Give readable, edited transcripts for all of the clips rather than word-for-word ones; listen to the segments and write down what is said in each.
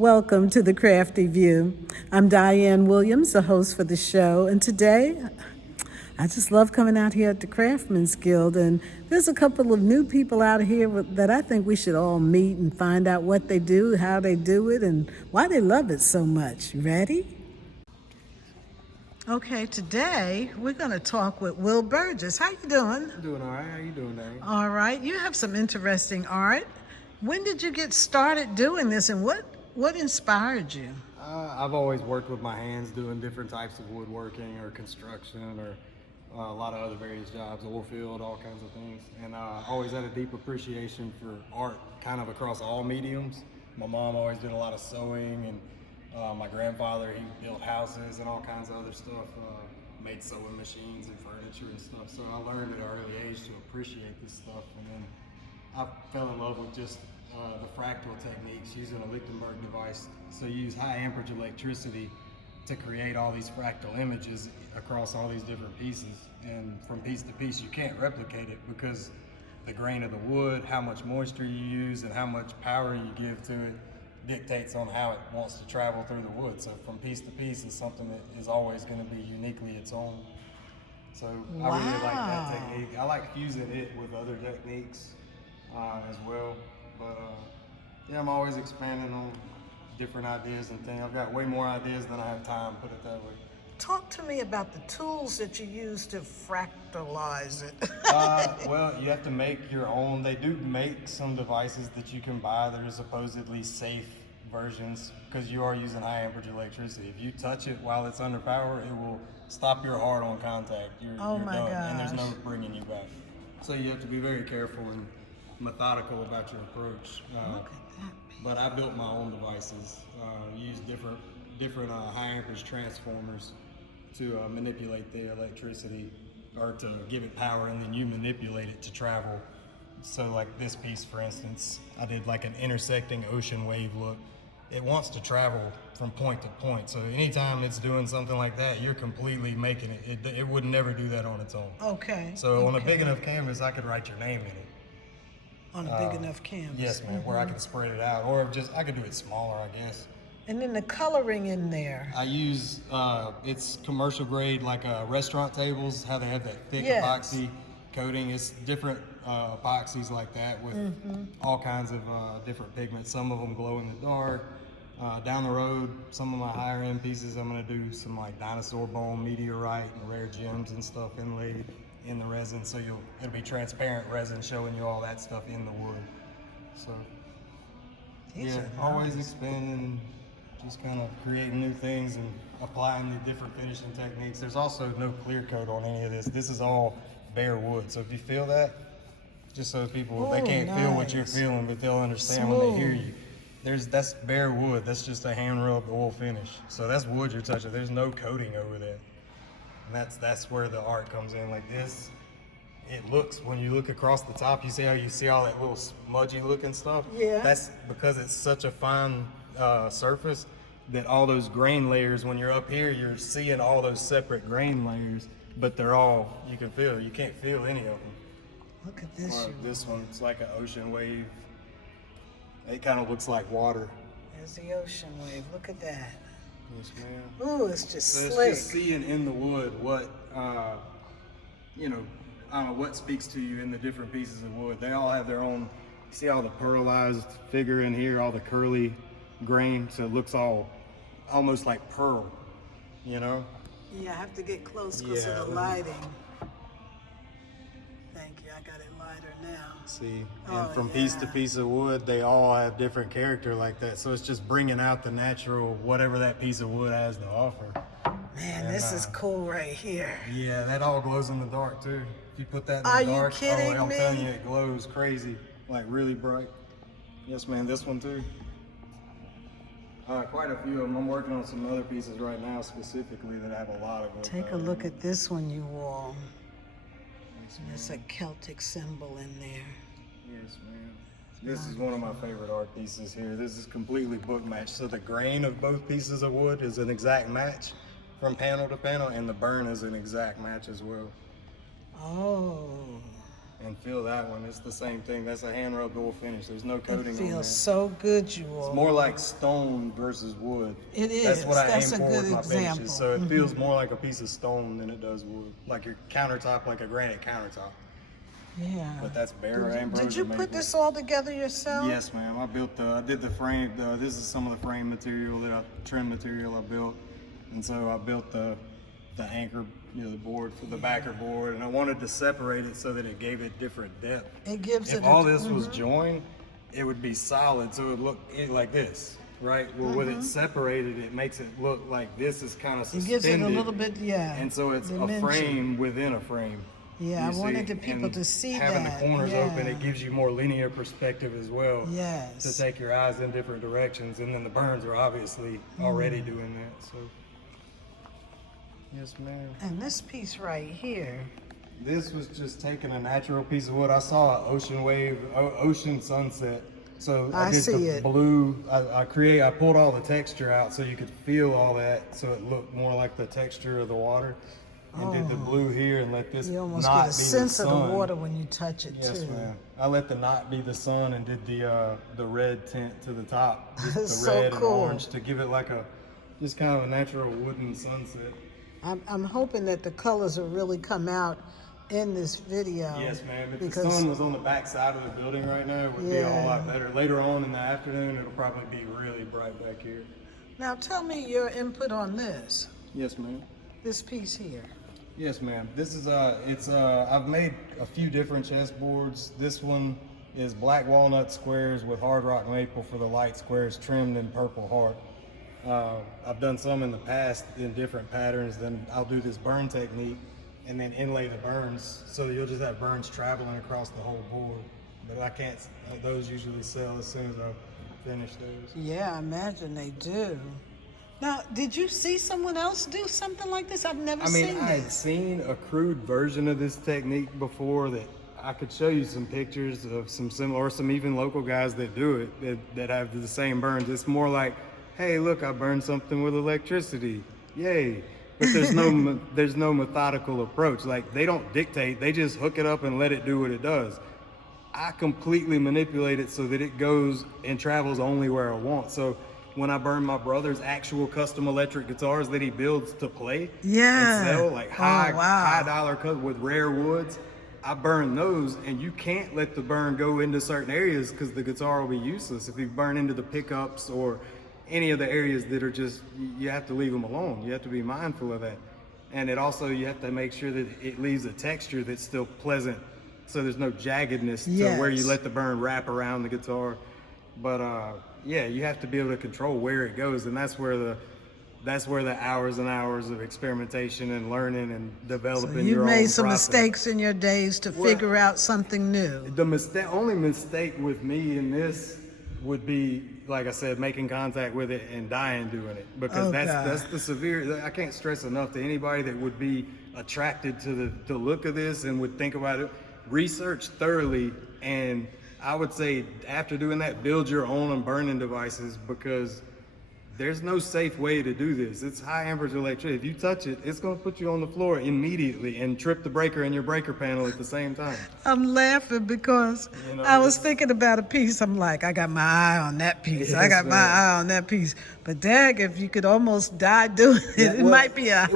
Welcome to the Crafty View. I'm Diane Williams, the host for the show, and today I just love coming out here at the Craftsmen's Guild, and there's a couple of new people out here that I think we should all meet and find out what they do, how they do it, and why they love it so much. Ready? Okay, today we're going to talk with Will Burgess. How you doing? I'm doing all right. How you doing, Diane? All right. You have some interesting art. When did you get started doing this, and what inspired you? I've always worked with my hands, doing different types of woodworking or construction or a lot of other various jobs, oil field, all kinds of things. And I always had a deep appreciation for art kind of across all mediums. My mom always did a lot of sewing, and my grandfather, he built houses and all kinds of other stuff, made sewing machines and furniture and stuff. So I learned at an early age to appreciate this stuff. And then I fell in love with just the fractal techniques using a Lichtenberg device. So you use high amperage electricity to create all these fractal images across all these different pieces. And from piece to piece, you can't replicate it because the grain of the wood, how much moisture you use, and how much power you give to it dictates on how it wants to travel through the wood. So from piece to piece is something that is always going to be uniquely its own. So Wow. I really like that technique. I like fusing it with other techniques as well. But yeah, I'm always expanding on different ideas and things. I've got way more ideas than I have time, put it that way. Talk to me about the tools that you use to fractalize it. Well, you have to make your own. They do make some devices that you can buy that are supposedly safe versions because you are using high amperage electricity. If you touch it while it's under power, it will stop your art on contact. You're done, and there's no bringing you back. So you have to be very careful and methodical about your approach. Look at that. But I built my own devices. Used different high amperage transformers to manipulate the electricity or to give it power, and then you manipulate it to travel. So like this piece, for instance, I did like an intersecting ocean wave look. It wants to travel from point to point. So anytime it's doing something like that, you're completely making it. It would never do that on its own. Okay. So on a big enough canvas, I could write your name in it. On a big enough canvas. Yes, man, where I can spread it out, or just I could do it smaller, I guess. And then the coloring in there. I use it's commercial grade, like restaurant tables, how they have that thick Yes. epoxy coating. It's different epoxies like that with all kinds of different pigments. Some of them glow in the dark. Down the road, some of my higher end pieces, I'm gonna do some like dinosaur bone, meteorite, and rare gems and stuff inlaid in the resin, so it'll be transparent resin showing you all that stuff in the wood. So These yeah, are always nice. expanding, just kind of creating new things and applying the different finishing techniques. There's also no clear coat on any of this. This is all bare wood. So if you feel that, just so people they can't feel what you're nice. feeling, but they'll understand when they hear you. That's bare wood. That's just a hand rubbed oil finish. So that's wood you're touching. There's no coating over that. And that's where the art comes in. Like this, it looks, when you look across the top, you see how you see all that little smudgy looking stuff? Yeah. That's because it's such a fine surface that all those grain layers, when you're up here, you're seeing all those separate grain layers, but they're all, you can feel, you can't feel any of them. Look at this. Or this one, it's like an ocean wave. It kind of looks like water. There's the ocean wave. Look at that. Yes, ma'am. Ooh, it's just So it's slick. just seeing in the wood what, what speaks to you in the different pieces of wood. They all have their own, you see all the pearlized figure in here, all the curly grain, so it looks almost like pearl, you know? Yeah, I have to get close because Yeah, of the let me- lighting. Thank you. I got it lighter now. See, Oh, and from piece to yeah. piece of wood, they all have different character like that. So it's just bringing out the natural, whatever that piece of wood has to offer. Man, And, this is cool right here. Yeah, that all glows in the dark too. If you put that in the Are you dark, kidding I'm me? telling you, it glows crazy, like really bright. Yes, man, this one too. Quite a few of them. I'm working on some other pieces right now specifically that have a lot of wood. Take a powder look in at this one you wore. Yes, There's a Celtic symbol in there. Yes, man. This is one of my favorite art pieces here. This is completely book matched. So the grain of both pieces of wood is an exact match from panel to panel, and the burn is an exact match as well. Oh. and feel that one. It's the same thing. That's a hand rubbed oil finish. There's no It coating on there. feels so good, you all. It's more like stone versus wood. It is. That's what I That's aim a for good with my example. finishes. So it feels more like a piece of stone than it does wood. Like your countertop, like a granite countertop. Yeah. But that's bare ambrosia Did you maple. put this all together yourself? Yes, ma'am. I did the frame. This is some of the frame material trim material I built. And so I built the anchor, the board for the backer board, and I wanted to separate it so that it gave it different depth. It gives If it all this was joined, it would be solid, so it would look like this, right? Well, with it separated, it makes it look like this is kind of It suspended. gives it a little bit, yeah. And so it's dimension. a frame within a frame. Yeah, I you wanted see? the people And to see having that. the corners open, yeah. it gives you more linear perspective as well. Yes. To take your eyes in different directions, and then the burns are obviously already doing that. So, yes, ma'am. And this piece right here. This was just taking a natural piece of wood. I saw an ocean sunset. So I did see the it. blue. I pulled all the texture out so you could feel all that, so it looked more like the texture of the water. And did the blue here and let this You almost knot get a be sense the of sun. the water when you touch it Yes, too. ma'am. I let the knot be the sun and did the red tint to the top, just the So red cool. and orange to give it like just kind of a natural wooden sunset. I'm hoping that the colors will really come out in this video. Yes, ma'am. If because the sun was on the back side of the building right now, it would be a whole Yeah. lot better. Later on in the afternoon, it'll probably be really bright back here. Now tell me your input on this Yes, ma'am. piece here. Yes, ma'am. This is I've made a few different chessboards. This one is black walnut squares with hard rock maple for the light squares trimmed in purple heart. I've done some in the past in different patterns. Then I'll do this burn technique and then inlay the burns, so you'll just have burns traveling across the whole board. But I can't. Those usually sell as soon as I finish those. Yeah, I imagine they do. Now, did you see someone else do something like this? I've never seen I had this. seen a crude version of this technique before that I could show you some pictures of some similar, or some even local guys that do it that have the same burns. It's more like, hey, look, I burned something with electricity, yay! But there's no methodical approach. Like, they don't dictate; they just hook it up and let it do what it does. I completely manipulate it so that it goes and travels only where I want. So when I burn my brother's actual custom electric guitars that he builds to play Yeah. and sell, like Oh, high wow. dollar cut with rare woods, I burn those, and you can't let the burn go into certain areas because the guitar will be useless. If you burn into the pickups or any of the areas that are just, you have to leave them alone. You have to be mindful of that. And it also, you have to make sure that it leaves a texture that's still pleasant, so there's no jaggedness to where you Yes. let the burn wrap around the guitar. But yeah, you have to be able to control where it goes, and that's where the hours and hours of experimentation and learning and developing You've your made own some process. mistakes in your days to figure out something new. The only mistake with me in this would be, like I said, making contact with it and dying doing it, because Oh, that's God. the severe. I can't stress enough to anybody that would be attracted to the look of this and would think about it. Research thoroughly, and I would say after doing that, build your own burning devices, because there's no safe way to do this. It's high amperage electricity. If you touch it, it's going to put you on the floor immediately and trip the breaker and your breaker panel at the same time. I'm laughing because You know, I was thinking about a piece. I'm like, I got my eye on that piece. I Yes, got my ma'am. eye on that piece. But dag, if you could almost die doing it, it might be a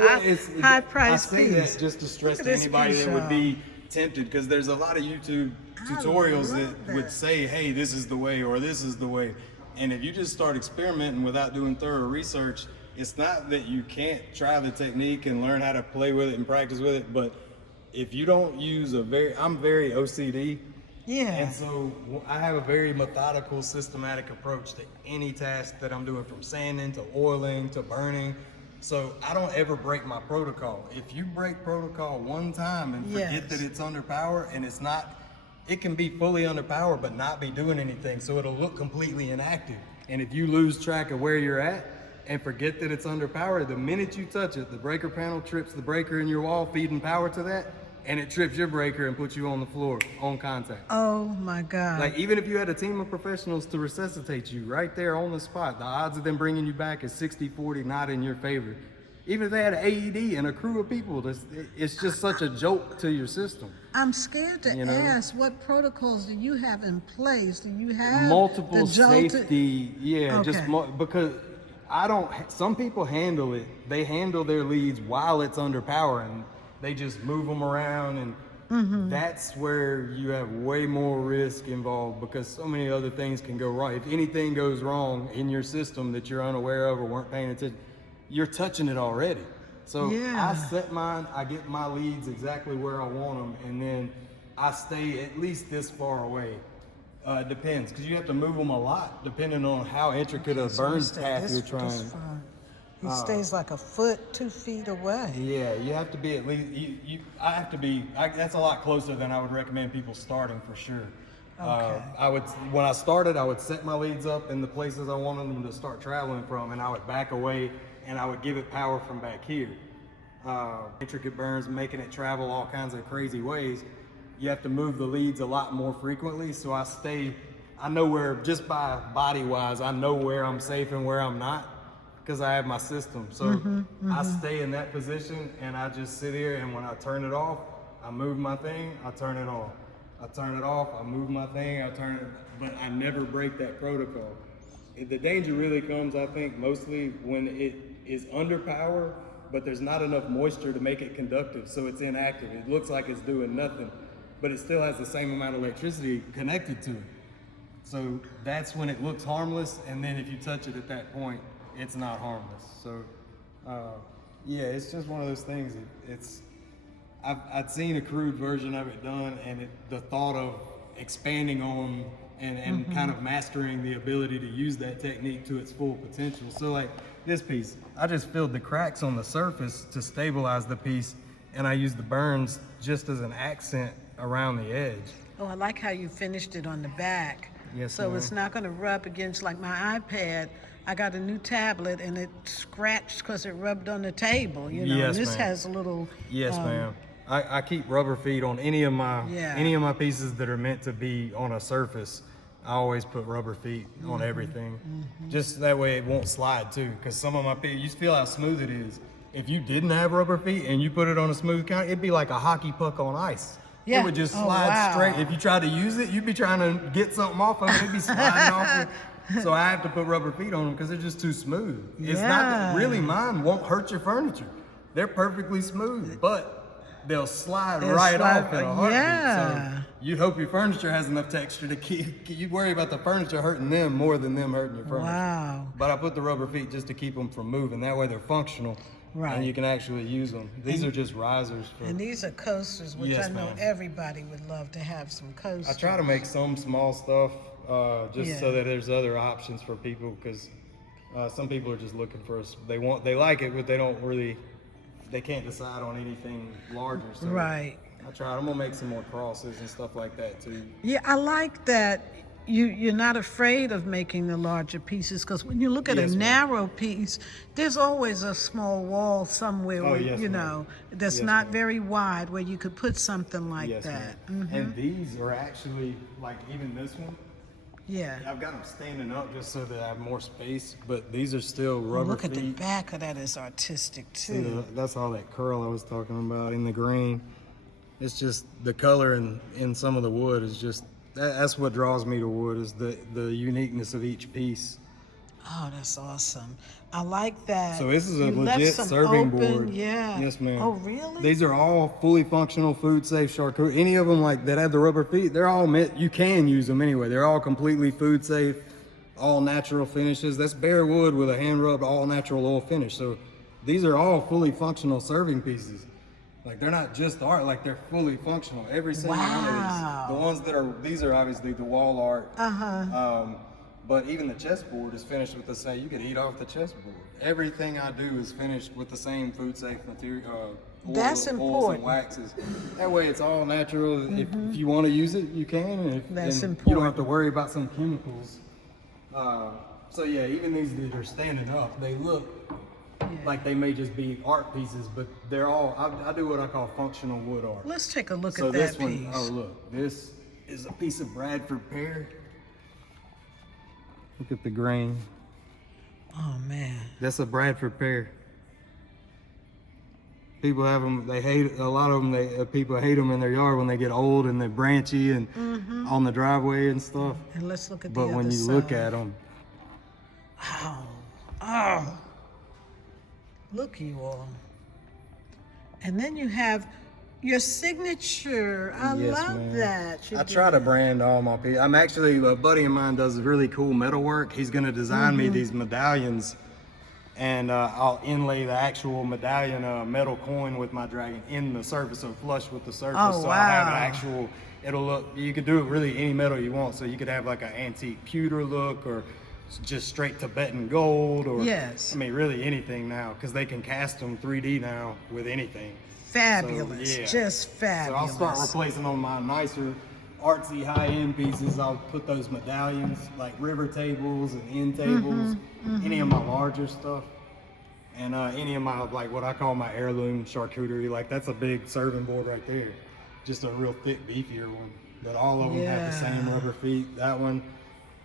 high price I say piece. that just to stress Look to at this anybody piece, that would y'all. be tempted, because there's a lot of YouTube tutorials love that would that. say, hey, this is the way, or this is the way. And if you just start experimenting without doing thorough research, it's not that you can't try the technique and learn how to play with it and practice with it, but if you don't use I'm very OCD. Yeah. And so I have a very methodical, systematic approach to any task that I'm doing, from sanding to oiling to burning. So I don't ever break my protocol. If you break protocol one time and forget Yes. that it's under power, and it's not, it can be fully under power but not be doing anything. So it'll look completely inactive. And if you lose track of where you're at and forget that it's under power, the minute you touch it, the breaker panel trips the breaker in your wall, feeding power to that, and it trips your breaker and puts you on the floor on contact. Oh my God. Like, even if you had a team of professionals to resuscitate you right there on the spot, the odds of them bringing you back is 60-40, not in your favor. Even if they had an AED and a crew of people, it's just such a jolt to your system. I'm scared to You know? ask, what protocols do you have in place? Do you have Multiple the jolted- safety, yeah, Okay. because some people handle it. They handle their leads while it's under power, and they just move them around, and that's where you have way more risk involved, because so many other things can go right. If anything goes wrong in your system that you're unaware of or weren't paying attention, you're touching it already. So Yeah. I set mine, I get my leads exactly where I want them, and then I stay at least this far away. It depends, because you have to move them a lot depending on how intricate a burn path you're trying. He stays like a foot, 2 feet away. Yeah, you have to be at least. I have to be. That's a lot closer than I would recommend people starting for sure. Okay. When I started, I would set my leads up in the places I wanted them to start traveling from, and I would back away, and I would give it power from back here. Intricate burns, making it travel all kinds of crazy ways. You have to move the leads a lot more frequently, so I know where, just by body wise, I know where I'm safe and where I'm not, because I have my system. So I stay in that position, and I just sit here, and when I turn it off, I move my thing, I turn it off. I turn it off, I move my thing, I turn it, but I never break that protocol. The danger really comes, I think, mostly when it is under power, but there's not enough moisture to make it conductive, so it's inactive. It looks like it's doing nothing, but it still has the same amount of electricity connected to it. So that's when it looks harmless, and then if you touch it at that point, it's not harmless. So yeah, it's just one of those things. I'd seen a crude version of it done, and the thought of expanding on and kind of mastering the ability to use that technique to its full potential. So like this piece, I just filled the cracks on the surface to stabilize the piece, and I used the burns just as an accent around the edge. Oh, I like how you finished it on the back. Yes, So ma'am. it's not going to rub against, like my iPad. I got a new tablet, and it scratched because it rubbed on the table. You know, Yes, and this ma'am. has a little. Yes, ma'am. I keep rubber feet on any of my Yeah. pieces that are meant to be on a surface. I always put rubber feet on everything, just that way it won't slide too. Because some of my pieces, you feel how smooth it is. If you didn't have rubber feet and you put it on a smooth counter, it'd be like a hockey puck on ice. Yeah. It would just Oh, slide wow. straight. If you tried to use it, you'd be trying to get something off of it. It'd be sliding off it. So I have to put rubber feet on them because they're just too smooth. It's not that, really, mine won't hurt your furniture. They're perfectly smooth, but they'll slide right off in a heartbeat. Yeah. So you hope your furniture has enough texture to keep. You worry about the furniture hurting them more than them hurting your furniture. Wow. But I put the rubber feet just to keep them from moving. That way they're functional. Right. And you can actually use them. These are just risers. And these are coasters, which Yes, I know ma'am. everybody would love to have some coasters. I try to make some small stuff just so Yeah. that there's other options for people, because some people are just looking for us. They like it, but they can't decide on anything larger. So Right. I'm gonna make some more crosses and stuff like that too. Yeah, I like that you're not afraid of making the larger pieces, because when you look at Yes, a ma'am. narrow piece, there's always a small wall somewhere Oh, where, yes, you ma'am. know, that's Yes, not ma'am. very wide, where you could put something like Yes, that. ma'am. And these are actually, like, even this one, Yeah. I've got them standing up just so that I have more space, but these are still rubber Look at the feet. back of that is artistic See, too. that's all that curl I was talking about in the grain. It's just the color in some of the wood is just, that's what draws me to wood, is the uniqueness of each piece. Oh, that's awesome. I like that. So this is a you left legit some serving open, board. Yeah. Yes, ma'am. Oh, really? These are all fully functional, food safe charcuterie. Any of them like that have the rubber feet, they're all meant, you can use them anyway. They're all completely food safe, all natural finishes. That's bare wood with a hand rubbed all natural oil finish. So these are all fully functional serving pieces. Like, they're not just art, like, they're fully functional. Every single one of Wow. these. The ones that are, these are obviously the wall art. Uh-huh. But even the chessboard is finished with the same, you could eat off the chessboard. Everything I do is finished with the same food safe material, That's oils important. and waxes. That way it's all natural. If you want to use it, you can. And That's and you don't have important. to worry about some chemicals. So yeah, even these that are standing up, they look like they may just be art pieces, but they're all, I do what I call functional wood art. Let's take a look So at this that one, piece. oh look, this is a piece of Bradford pear. Look at the grain. Oh, man. That's a Bradford pear. People have them. They hate a lot of them. People hate them in their yard when they get old and they're branchy and on the driveway and stuff. And let's look at But the other when you side. look at them, Oh, look, you all. And then you have your signature. I Yes, love ma'am. that. You I did try to that. brand all my pieces. I'm actually, a buddy of mine does really cool metal work. He's going to design me these medallions, and I'll inlay the actual medallion metal coin with my dragon in the surface, so flush with the surface. Oh, so I'll have an wow. actual, it'll look, you could do it really any metal you want. So you could have like an antique pewter look, or just straight Tibetan gold, or Yes. I mean really anything now, because they can cast them 3D now with anything. Fabulous. So, yeah. Just So fabulous. I'll start replacing on my nicer, artsy, high-end pieces. I'll put those medallions, like river tables and end tables, any of my larger stuff, and any of my, like what I call my heirloom charcuterie. Like that's a big serving board right there, just a real thick, beefier one. But all of them have the same rubber feet. That one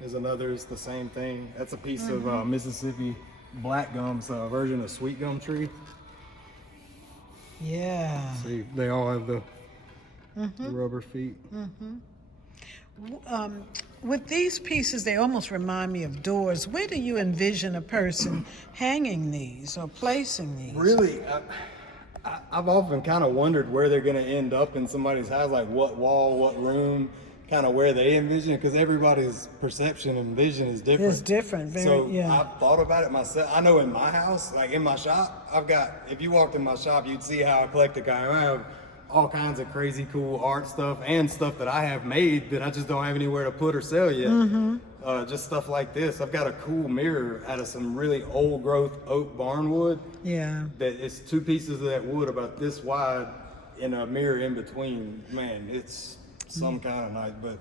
is another. It's the same thing. That's a piece of Mississippi black gum's version of sweet gum tree. Yeah. See, they all have the rubber feet. With these pieces, they almost remind me of doors. Where do you envision a person hanging these or placing these? Really, I've often kind of wondered where they're going to end up in somebody's house, like what wall, what room, kind of where they envision it, because everybody's perception and vision is different. It's different, very, So yeah. I've thought about it myself. I know in my house, like in my shop, I've got, if you walked in my shop, you'd see how eclectic I am. I have all kinds of crazy cool art stuff and stuff that I have made that I just don't have anywhere to put or sell yet. Just stuff like this. I've got a cool mirror out of some really old growth oak barnwood. Yeah. That it's two pieces of that wood about this wide in a mirror in between. Man, it's some kind of nice, but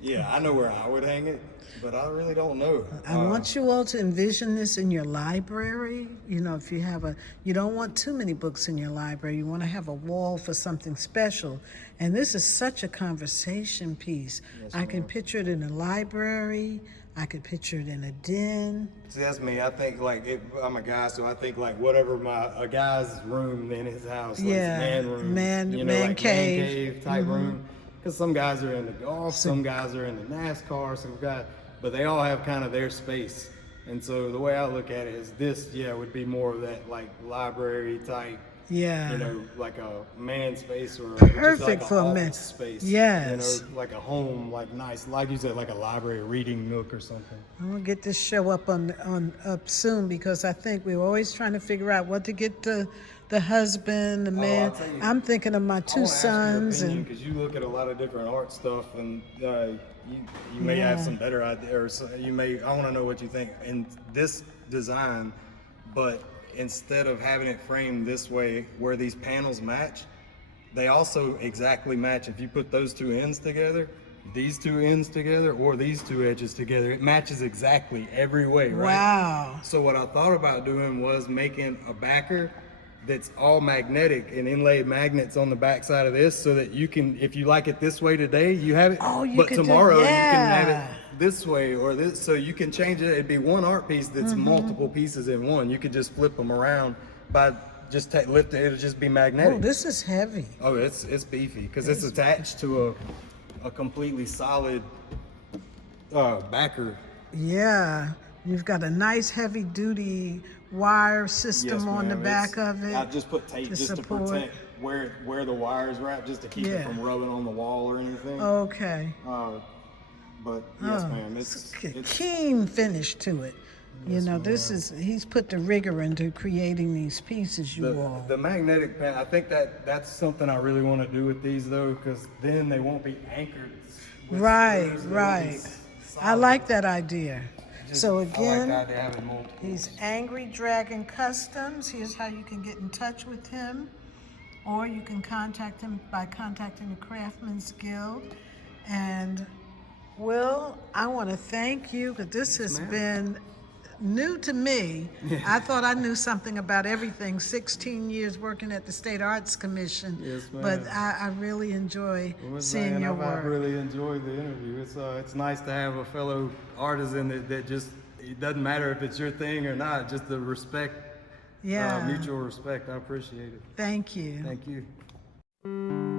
yeah, I know where I would hang it, but I really don't know. I want you all to envision this in your library. You know, if you have you don't want too many books in your library. You want to have a wall for something special. And this is such a conversation piece. I can picture it in a library. I could picture it in a den. See, that's me. I think like I'm a guy, so I think like whatever a guy's room in his house, like Yeah, his man room, man like cave. man cave type room. Because some guys are into golf, some guys are into NASCAR, some guys, but they all have kind of their space. And so the way I look at it is this, would be more of that like library type, Yeah. like a man space or Perfect just like for a an man. office space. Yes. Like a home, like nice, like you said, like a library reading nook or something. I'm gonna get this show up up soon, because I think we're always trying to figure out what to get the husband, the man. tell you, I'm thinking of my two sons, and because you look at a lot of different art stuff, and you may have some better idea, or you may. I want to know what you think in this design, but instead of having it framed this way, where these panels match, they also exactly match. If you put those two ends together, these two ends together, or these two edges together, it matches exactly every way, right? wow. So what I thought about doing was making a backer that's all magnetic and inlaid magnets on the back side of this, so that you can, if you like it this way today, you have it. Oh, you but could do- tomorrow you can have yeah. it this way or this, so you can change it. It'd be one art piece that's multiple pieces in one. You could just flip them around by just lift it. It'll just be magnetic. Oh, this is heavy. Oh, it's beefy because it's attached to a completely solid backer. Yeah. You've got a nice heavy duty wire system Yes, on the ma'am. back of it. I just put tape to just support. to protect where the wires wrap, just to keep it Yeah. from rubbing on the wall or anything. Okay. But yes, Oh, ma'am, it's a it's keen finish to it. He's put the rigor into creating these pieces, you all. the magnetic pen. I think that's something I really want to do with these though, because then they won't be anchored. with Right, screws. They'll be right. I solid. like that idea. So I like again, the idea of having multiple. he's Angry Dragon Customs. Here's how you can get in touch with him, or you can contact him by contacting the Craftsmen's Guild. And Will, I want to thank you, because this has been new to me. I thought I knew something about everything, 16 years working at the State Arts Commission. Yes, ma'am. But I really enjoy seeing your I've work. really enjoyed the interview. It's nice to have a fellow artisan that just, it doesn't matter if it's your thing or not, just the respect Yeah. mutual respect. I appreciate it. Thank you. Thank you.